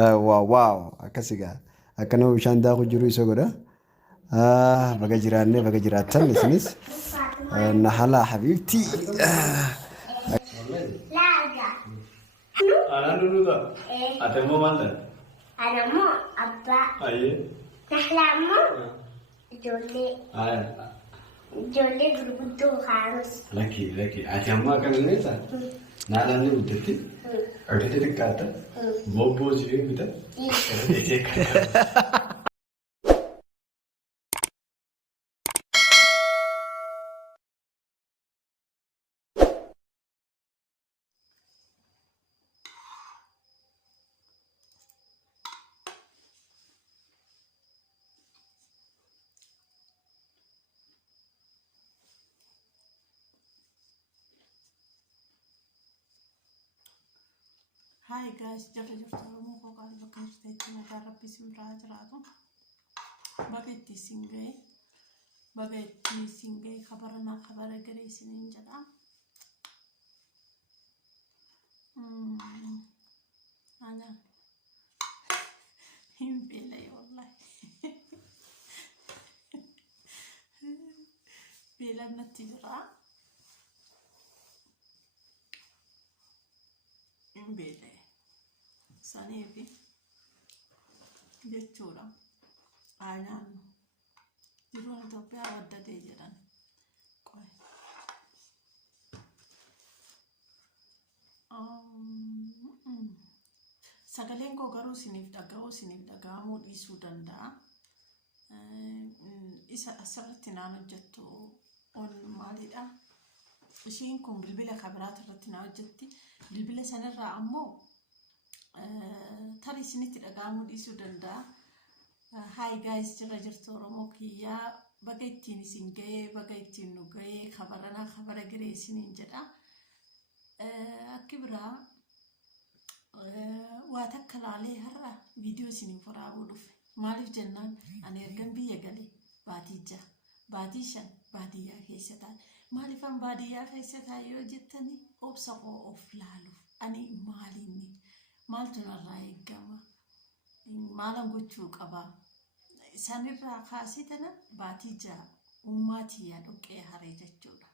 واو أكسيجا أكنو بشان داخل جروي سوغدا بقى جيراني بقى جيراتن سنس نحلا حبيبتي لا أنا نودا أتمو ماذا أنا مو أبا أيه نحلا مو جولي جولي غربتو خالص لكي أتمو كم نيتا نالا نودتي أرتدي كاتا بوبو جيبي بيتا Hi guys, jarra jirtu qoqaan bakka jirteetti nagaa rabbi isin biraa jiraatu. Baga itti isin ga'e kabaranaa kabara garee isiniin jedha. Ana hin beela'e wallahi. Beelaan natti jira. Hin beela'e. Saniifi jechuudha. Aanaan jiruun Itoophiyaa addatee jedhan. Sagaleen koo garuu isiniif dhaga'amuu dhiisuu danda'a. Isa asirratti naan hojjettu on maalidha? Ishiin kun bilbila kabiraata irratti naan hojjetti. Bilbila sanarraa ammoo tarii isinitti dhaga'amuu dhiisuu danda'a. Hi guys, jirra jirtu Oromoo kiyyaa baga ittiin isin ga'ee baga ittiin nu ga'ee kabaranaa kabara garee isiniin jedha. Akki biraa waa takka laalee har'a viidiyoo isiniif waraabuu dhufe. Maaliif jennaan ani ergan biyya galee baatii 6 baatii 5 baadiyyaa keessa taa'e. Maaliifan baadiyyaa keessa taa'e yoo jettani obsa koo of laaluuf ani maalinni maaltu narraa eegama maalan gochuu qaba sanirraa kaasee tana baatii 6 ummaatii yaa dhoqqee haree jechuudha.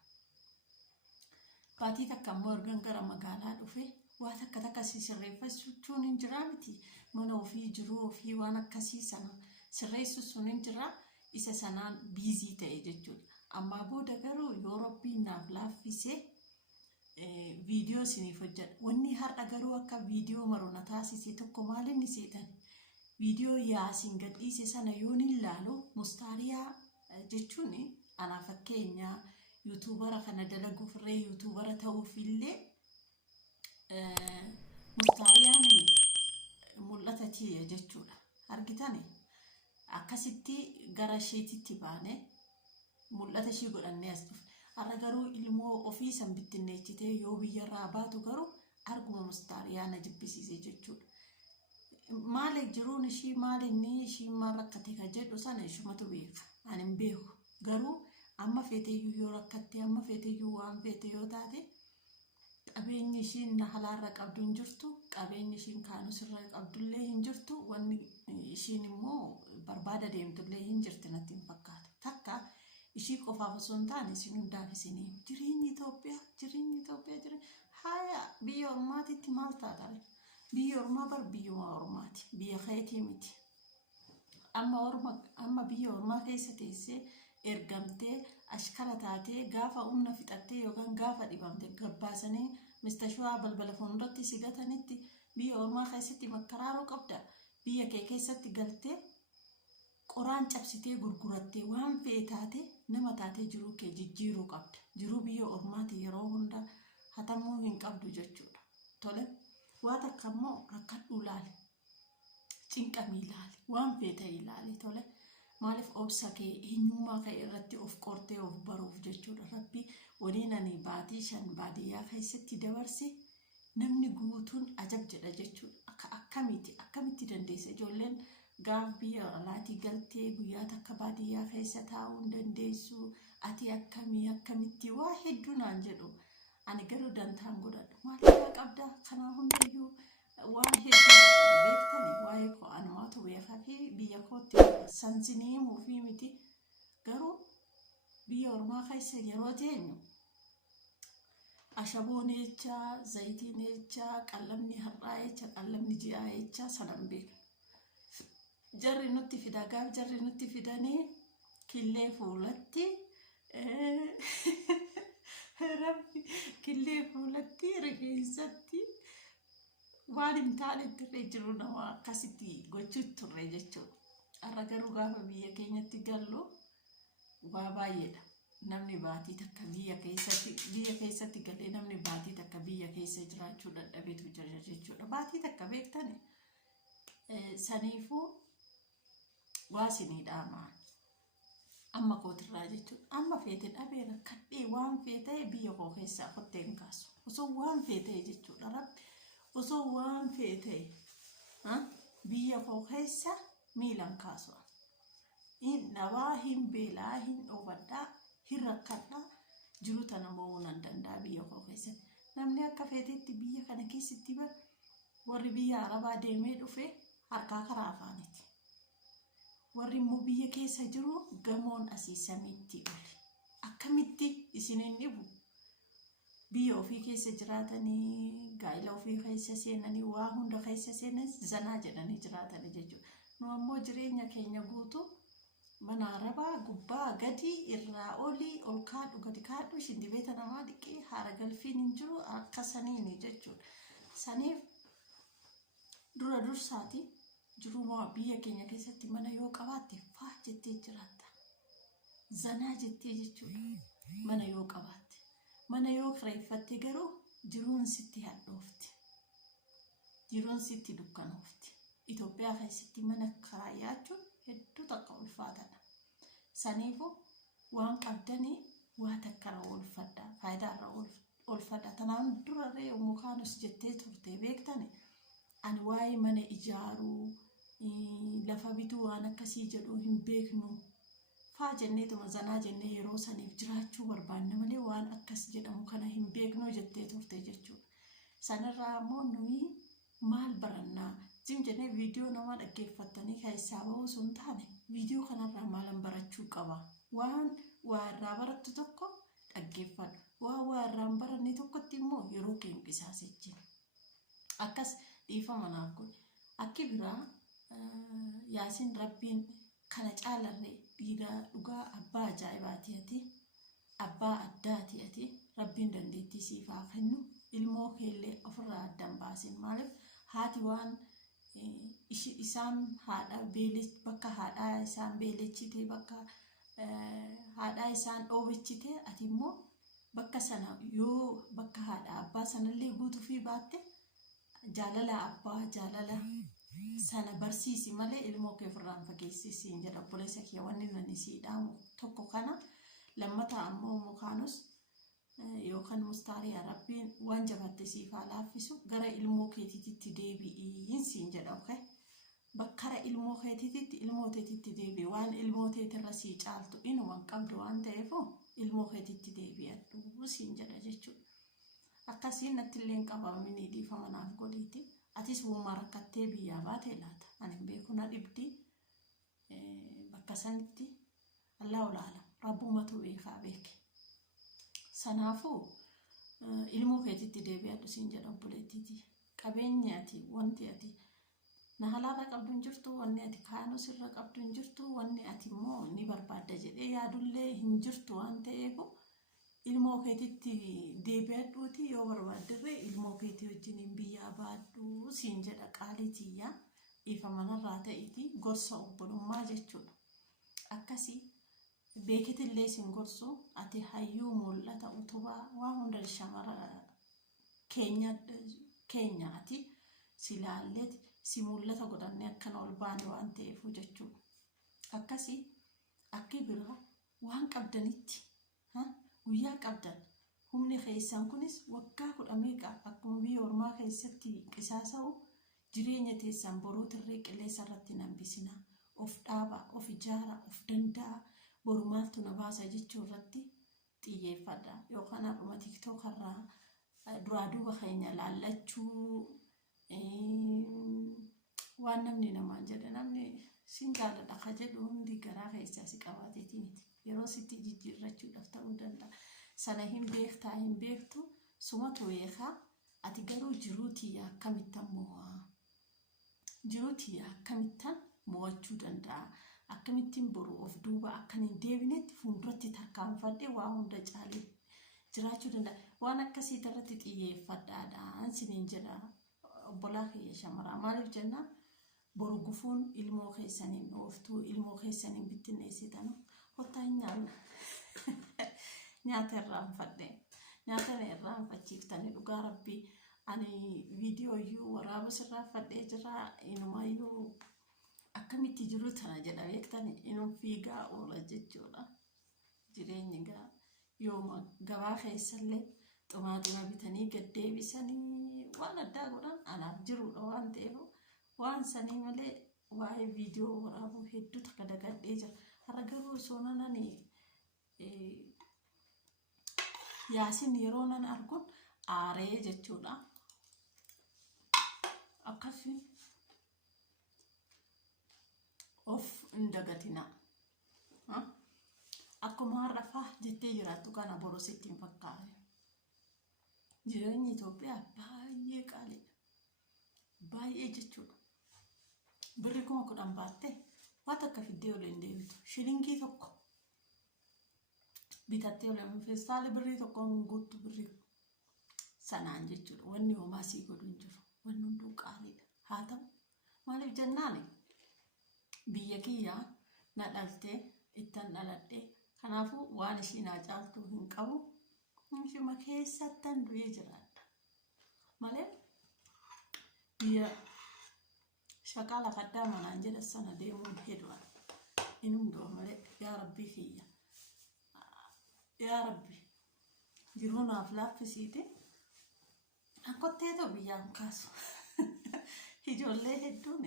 Baatii takka immoo ergan gara magaalaa dhufe waa takka sirreeffachuun hin jiraa miti. Mana ofii jiruu ofii waan akkasii sana sirreessuun hin jiraa isa sanaan biizii ta'e jechuudha. Amma booda garuu yoo Rabbiin naaf laaffisee viidiyoo isiniif hojjedha. Wanni har'a garuu akka viidiyoo marona taasise tokko maalinni seetan viidiyoo yaasiin gadhiise sana yoon ilaalu mustaariyaa jechuun anaa fakkeenya yuutuubara kana dalaguuf irree yuutuubara ta'uuf illee mustaariyaan mul'ata tiye jechuudha. Argitani akkasitti gara isheetitti baane mul'ata ishii godhannee as dhufe. Har'a garuu ilmoo ofii san bittinneechitee yoo biyyarraa baatu garuu arguma mustaariyaa na jibbisiise jechuudha. Maaliif jiruun ishii maalinni ishii maal rakkate ka jedhu sana ishumatu beeka. Ani hin beeku. Garuu amma feeteeyyuu yoo rakkatte amma feeteeyyuu waan feete yoo taate qabeenyi ishiin na halaarra qabdu hin jirtu. Qabeenyi ishiin kaanus irra qabdullee hin jirtu. Wanni ishiin immoo barbaada deemtullee hin jirti natti hin fakkaatu. Takka ishii qofaaf osoo hin taane isin hundaaf isinii jireenyi Itoophiyaa haya biyya ormaatitti maal taatare? Biyya ormaa bar biyyuma ormaati. Biyya keetii miti. Amma biyya ormaa keessa teessee ergamtee ashkara taatee gaafa humna fixattee yookaan gaafa dhibamte gabbaasanii mistashwaa balbala fuulduratti si gatanitti biyya ormaa keessatti makkaraaroo qabda. Biyya kee keessatti galtee qoraan cabsitee gurgurattee waan fe'e taate nama taatee jiruu kee jijjiiruu qabda. Jiruu biyya ormaati yeroo hunda hatamuu hin qabdu jechuudha. Tole waa takka immoo rakkadhu ilaali. Cinqamii ilaali. Waan feete ilaali. Tole maaliif obsa kee eenyummaa kee irratti of qortee of baruuf jechuudha. Rabbi waliin ani baatii 5 baadiyyaa keessatti dabarse namni guutuun ajab jedha jechuudha. Akkamitti dandeessa ijoolleen gaaf biyya alaatii galtee guyyaa takka baadiyyaa keessa taa'uu hin dandeessu. Ati akkamitti waa hedduu naan jedhu. Ani garuu dantaan godhadhu. Maaliif qabda kanaa hundayyuu waan hedduu beektani sansinii muufii miti garuu biyya ormaa keessa yeroo teenyu ashaboon jecha zayitiin jecha qallamni har'aa jecha qallamni ji'aa jecha sanan beeku jarri nutti fida gaaf jarri nutti fidanii killee fuulatti rabbi killee fuulatti rifeensatti waan hin taanetti irra jiru nama akkasitti gochuutti turre jechuudha. Har'a garuu gaafa biyya keenyatti gallu waa baay'eedha. Namni baatii takka biyya keessatti galee namni baatii takka biyya keessa jiraachuu dadhabeetu jira jechuudha. Baatii takka beektani saniifuu waa isinii dhaamaa amma kootirraa jechuudha. Amma feete dhabeera kadhee waan feetee biyya koo keessaa kotteen kaasu osoo waan feetee jechuudha. Rabbi osoo waan feetee biyya koo keessa miilan kaasu nabaa hin beelaa hin dhoobadhaa hin rakkadhaa jiru tana mo'uu nan danda'a biyya koo keessatti. Namni akka feeteetti biyya kana keessatti bar warri biyya arabaa deemee dhufe harkaa karaa afaaniiti. Warri immoo biyya keessa jiru gamoon asii samiitti oli. Akkamitti isiniin dhibu biyya ofii keessa jiraatanii gaa'ila ofii keessa seenanii waa hunda keessa seenan zanaa jedhanii jiraatanii jechuudha. Nu ammoo jireenya keenya guutuu mana arabaa gubbaa gadi irraa olii ol kaadhu gadi kaadhu shindibeeta namaa dhiqee haara galfiin hin jiru akka saniini jechuudha. Saniif dura dursaati jiruma biyya keenya keessatti mana yoo qabaatte faa jettee jiraatta. Zanaa jettee jechuudha. Mana yoo qabaatte. Mana yoo kireeffatte garuu jiruun sitti hadhoofti. Jiruun sitti dukkanoofti. Itoophiyaa keessatti mana kiraayyaachuun hedduu takka ulfaataadha. Saniifuu waan qabdanii waa takkara oolfadhaa. Faayidaarra oolfadhaa. Tanaan durarree yommuu kaanus jettee turte beektani ani waa'ee mana ijaaruu lafa bituu waan akkasii jedhu hin beeknu. Faa jenneetuma zanaa jennee yeroo saniif jiraachuu barbaanna malee waan akkas jedhamu kana hin beeknu jettee turte jechuudha. Sanirraa immoo nuyi maal barannaa jim jennee viidiyoo nama dhaggeeffattanii keessaa bahuu sun taane viidiyoo kanarraa maalan barachuu qaba. Waan waa irraa barattu tokko dhaggeeffadhu. Waa irraa hin baranne tokkotti immoo yeroo kee qisaasejji. Akkas dhiifama naaf godhi. Akki biraa Yaasiin Rabbiin kana caalarree dhiira dhugaa abbaa ajaa'ibaati ati abbaa addaati ati Rabbiin dandeettii siif haa kennu ilmoo keellee ofirraa addan baasin maaliif haati waan isaan haadha bakka haadhaa isaan beelechite bakka haadhaa isaan dhoowwechite ati immoo bakka sana yoo bakka haadha abbaa sanallee guutuu fi baatte jaalala abbaa jaalala sana barsiisi malee ilmoo kee ofirraan fageessisi hin jedha obboleessa kee wanni nani siidhaamu tokko kana lammata ammoo mukaanus yookaan mustaariyaa Rabbiin waan jabatte siif haa laaffisu gara ilmoo keetiitti deebi'i siin jedha okay bakkara ilmoo keetiitti ilmoo teetitti deebi'i waan ilmoo teetirra sii caaltu inuman qabdu waan ta'eef ilmoo keetiitti deebi'adhu siin jedha jechuudha. Akkasiin natti illee qabamini dhiifama naaf godhiiti. Atis uuma rakkattee biyyaa baatee laata ani beekuna dhibdi bakka sanitti Allah olaala rabbumatu beekaa beeke. Sanaafuu ilmoo keetitti deebi'adhu siin jedha obboleettiiti. Qabeenyi ati wanti ati na halaala qabdu hin jirtu wanni ati kaanuu sirra qabdu hin jirtu wanni ati immoo ni barbaadda jedhee yaadullee hin jirtu waan ta'eef ilmoo keetitti deebi'adhuuti yoo barbaaddirre ilmoo keetii wajjin hin biyyaa baadhu siin jedha qaaliitiyyaa dhiifamanarraa ta'iti gorsa obbolummaa jechuudha. Akkasii beekitillee siin gorsu ati hayyuu mul'ata utubaa waan hunda shamara keenya ati si laalleeti si mul'ata godhannee akkana ol baane waan ta'eefu jechuudha. Akkasii akki biraa waan qabdanitti guyyaa qabdan humni keessan kunis waggaa 10 meeqa akkuma biyya ormaa keessatti qisaasa'u jireenya teessan borootirree qilleessa irratti nambisina of dhaaba of ijaara of danda'a boru maaltu na baasa jechuu irratti xiyyeeffadha yookaan akkuma TikTok irraa duraa duuba keenya laallachuu waan namni namaan jedhe namni singaala dhaka jedhu hundi garaa keessaa si qabaateetiin yeroo sitti jijjiirrachuudhaaf ta'uu danda'a. Sana hin beektu sumatu beekaa ati garuu jiruutii akkamittan mo'achuu danda'a. Akkamittiin boru of duuba akkan hin deebinetti fuulduratti tarkaanfadhee waa hunda caalee jiraachuu danda'a. Waan akkasii irratti xiyyeeffadhaadhaan siniin jedha obbolaa kiyya shamaraa. Maaliif jennaan boru gufuun ilmoo keessaniin dhooftuu ilmoo keessaniin bittinneessitan hottaa hin nyaanna. Nyaata irraanfachiiftanii dhugaa rabbii ani viidiyoo iyyuu waraaba sirraanfadhee jira inumayyuu akkamitti jiru tana jedha beektani inum fiigaa oola jechuudha. Jireenyi gaa yooma gabaa keessallee xumaaxima bitanii gad deebisanii waan addaa godhan anaaf jirudha waan ta'eef waan sanii malee waa'ee viidiyoo waraabuu hedduu takka dagadhee jira. Har'a garuu osoo nanani Yaasin yeroo nan arguun aaree jechuudha. Akkasii of hin dagatina. Akkuma har'a faa jettee jiraattu kana boru sitti hin fakkaatu. Jireenyi Itoophiyaa baay'ee qaaliidha. Baay'ee jechuudha. Birri 10,000 baattee waan akka fiddee ol hin deebitu. Shilingii tokko bitattee ol hin feestaali birrii tokkoon guuttu birrii sanaan jechuudha. Wanni homaa sii godhu hin jiru. Wanni hunduu qaaliidha. Haa ta'u maaliif jennaani biyya kiyyaa na dhaltee ittan dhaladhee kanaafuu waan ishii naa caaltu hin qabu. Ishuma keessattan du'ee jiraadha malee biyya shaqala kaddaa manaan jedha sana deemuun hedduudha. Inum du'a malee yaa rabbii kiyya yaa rabbi jiruu naaf laaffisiite akkotteetoo biyyaan kaasu. Ijoollee hedduun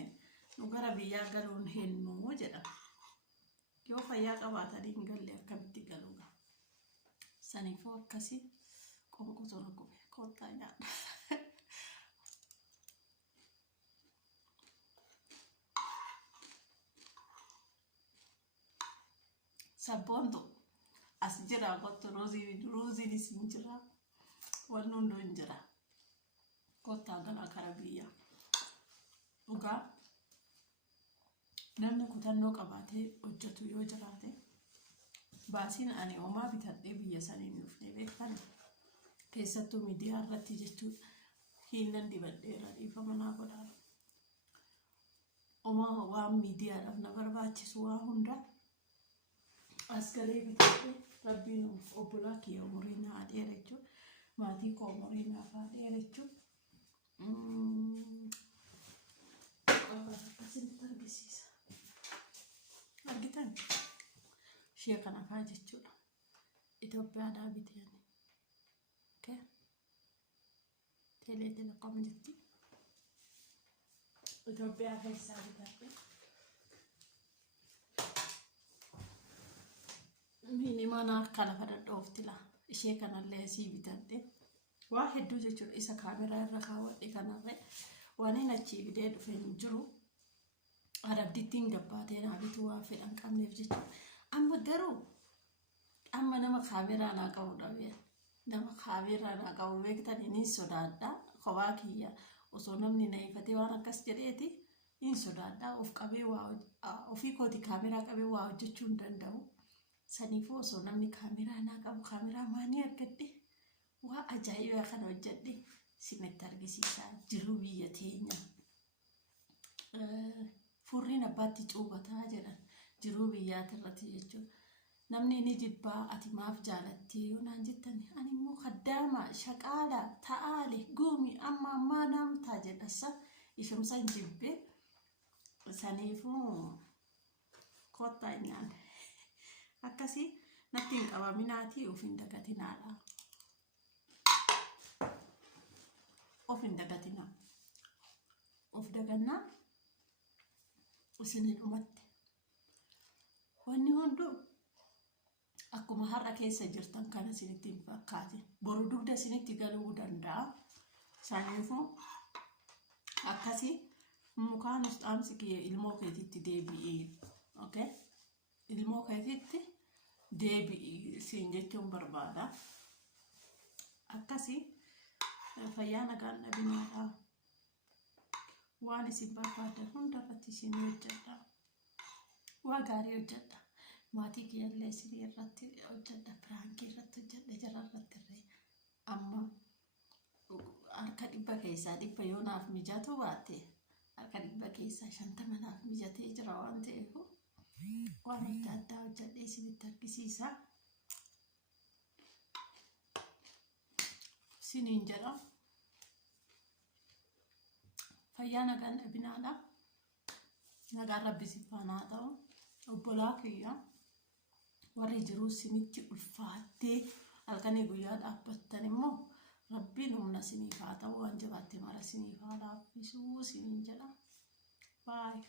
nu gara biyyaa galuun hennuu jedhama. Yoo fayyaa qabaatanii hin galle akkamitti galuudha. Saniifuu akkasii qonqosoo gube koottaa nyaadha. Sabboontu as jira kottu ruuziinis hin jira wanni hunduu hin jira. Koottaa galaa kara biyyaa. Dhugaa namni kutannoo qabaatee hojjetu yoo jiraate baasiin ani homaa bitadhee biyya sanii ni dhufne beektan keessattuu miidiyaa irratti jechuudha. Hiinnan dibadheera dhiifama naa godhaa. Homaa waan miidiyaadhaaf na barbaachisu waa hunda as galee bitadhee rabbiin obbolaa kiyya umurii naa dheerechuu maatii koo umurii naaf haa dheerechuu. Akkasitti argisiisa. Argitan ishee kana faa jechuudha. Itoophiyaadhaa biteen teelee telekoom jetti. Itoophiyaa keessaa bitadhe minimana akka lafa dhadhoofti laa ishee kanallee asii bitadhe waa hedduu jechuudha. Isa kaameraa irra kaawwadhe kanarree waan hin achii bidee dhufe hin jiru. Arabdittiin gabbaatee naa bituu waa fedhan qabneef jechuudha. Amma garuu amma nama kaameraa naa qabu dhabee nama kaameraa naa qabu beektan inni sodaadhaa kophaa kiyya osoo namni na ifatee waan akkas jedheeti hin sodaadhaa of qabee waa ofii kooti kaameraa qabee waa hojjechuu hin danda'u. Saniifuu osoo namni kaameraa naa qabu kaameraa maanii argadhe waa ajaa'ibaa kana hojjedhe sinitti argisiisaa jiruu biyya teenya. Furriin abbaatti cuubataa jedhan jiruu biyyaati irratti jechuudha. Namni ni jibbaa ati maaf jaalatti yoo naan jettani ani immoo kaddaama shaqaala ta'aale guumi amma namtaa jedhassa ishumsa hin jibbee saniifuu kottaa hin nyaanne. Akkasii natti hin qabaminaatii of hin dagatinaadha. Of hin dagatinaa. Of dagannaa isinii dhumatti. Wanni hunduu akkuma har'a keessa jirtan kana isinitti hin fakkaatin. Boru dugda isinitti galuu danda'a. Saniifuu akkasii mukaan usxaamsi kiyya ilmoo keetitti deebi'ee okay ilmoo keetitti deebi'ii siin jechuun barbaada. Akkasii fayyaa nagaan dhabinaadha. Waan isin barbaadan hundarratti isin hojjedha. Waa gaarii hojjedha. Maatii kiyyallee isin irratti hojjedha. Piraankii irratti hojjedha. Jara irratti illee amma harka 100 keessaa 100 yoo naaf mijatu baate harka 100 keessaa 50 naaf mijatee jira waan ta'eef waan adda addaa hojjedhee isinitti argisiisa. Siniin jedha. Fayyaa nagaan dhabinaadha. Nagaan Rabbi si faana haa ta'u. Obbolaa kiyya warri jiruu sinitti ulfaattee halkanii guyyaa dhaabbattan immoo Rabbiin humna siniif haa ta'u waan jabaatte mara siniif haa laaffisu siniin jedha. Bye.